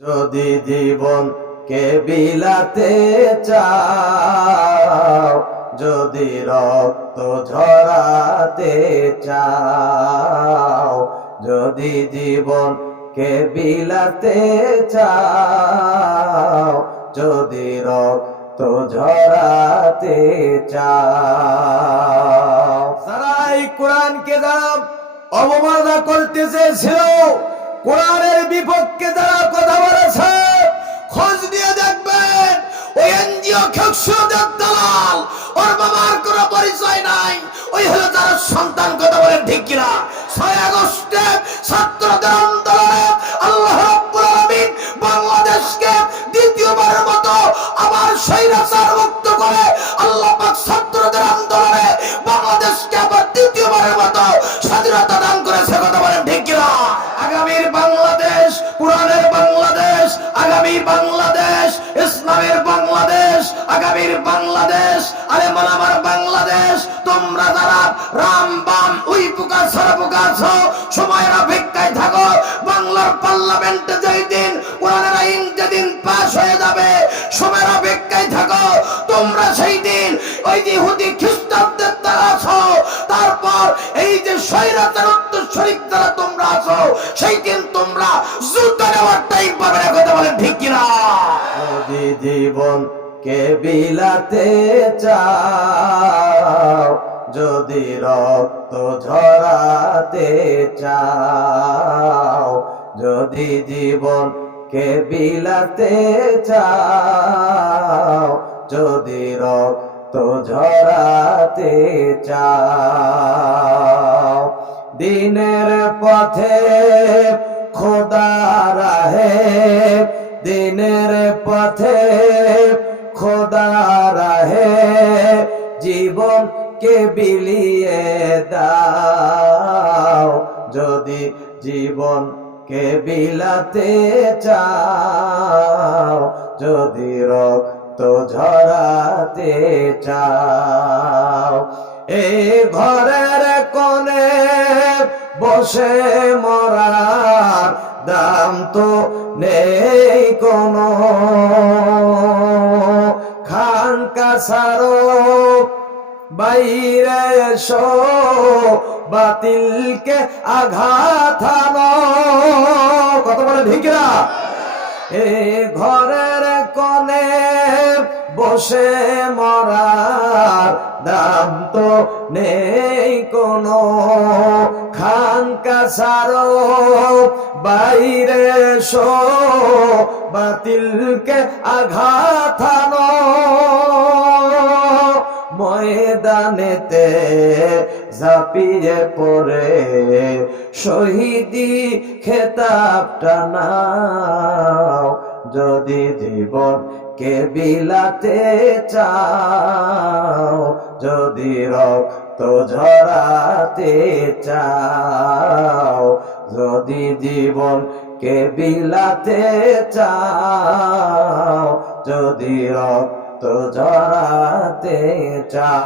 যদি জীবনকে বিলাতে চাও, যদি রক্ত ঝরাতে চাও, যদি জীবনকে বিলাতে চাও, যদি রক্ত ঝরাতে চাও। যারা এই কোরআনকে যারা অবমাননা করতে চেয়েছিল, কোরআনের বিপক্ষে যারা কথা বলেছে, খোঁজ নিয়ে দেখবেন ওই এনজিও খেকসুদের দালাল, ওর বাবার কোনো পরিচয় নাই, ওই হলো তার সন্তান। কথা বলেন ঠিক কিনা? 6 আগস্টে ছাত্রদের আন্দোলনে আল্লাহ রাব্বুল আলামিন বাংলাদেশকে দ্বিতীয়বারের মতো আবার স্বৈরাচার মুক্ত করে আল্লাহ পাক ছাত্রদের আন্দোলনে বাংলাদেশকে আবার দ্বিতীয়বারের মতো স্বাধীনতা দান করেছে। কথা বলেন ঠিক কিনা? আগামীর বাংলাদেশ কোরআনের বাংলাদেশ, আগামী বাংলাদেশ ইসলামের বাংলাদেশ, আগামীর বাংলাদেশ আরে মালামার বাংলাদেশ। তোমরা যারা রাম বাম উই পোকা সর পোকা আছো, সময়ের অপেক্ষায় থাকো। বাংলার পার্লামেন্টে যেদিন কোরআনের আইন যেদিন পাস হয়ে যাবে, সময়ের অপেক্ষায় থাকো। তোমরা সেই দিন ওই যে ইহুদি খ্রিস্টানদের দ্বারা আছো, তারপর এই যে স্বৈরাচার উত্তরসূরির দ্বারা তোমরা আছো, সেই দিন তোমরা যুদ্ধ নেওয়ার টাইম পাবে না। কথা বলেন ঠিক কিনা? যদি জীবনকে বিলাতে চাও, যদি রক্ত ঝরাতে চাও, যদি জীবনকে বিলাতে চাও, যদি রক্ত ঝরাতে চাও, দিনের পথে খোদা রাহে, দিনের পথে খোদা রাহে, জীবনকে বিলিয়ে দাও, যদি জীবনকে বিলাতে চাও, যদি রক্ত ঝরাতে চাও। এই ঘরের কোণে বসে মরার দাম তো নেই কোনো, খানকা সারো বাইরে এসো, বাতিলকে আঘাত হানো। কত বলে ঠিক না? এ ঘরের কোণে বসে মরার দাম তো নেই কোনো, খানকা সারো বাইরে এসো, বাতিলকে আঘাত হানো। ময়দানেতে ঝাঁপিয়ে পড়ে শহীদি খেতাবটা নাও, যদি জীবনকে বিলাতে চাও, যদি রক্ত ঝরাতে চাও, যদি জীবনকে বিলাতে চাও, যদি রক্ত ঝরাতে চাও।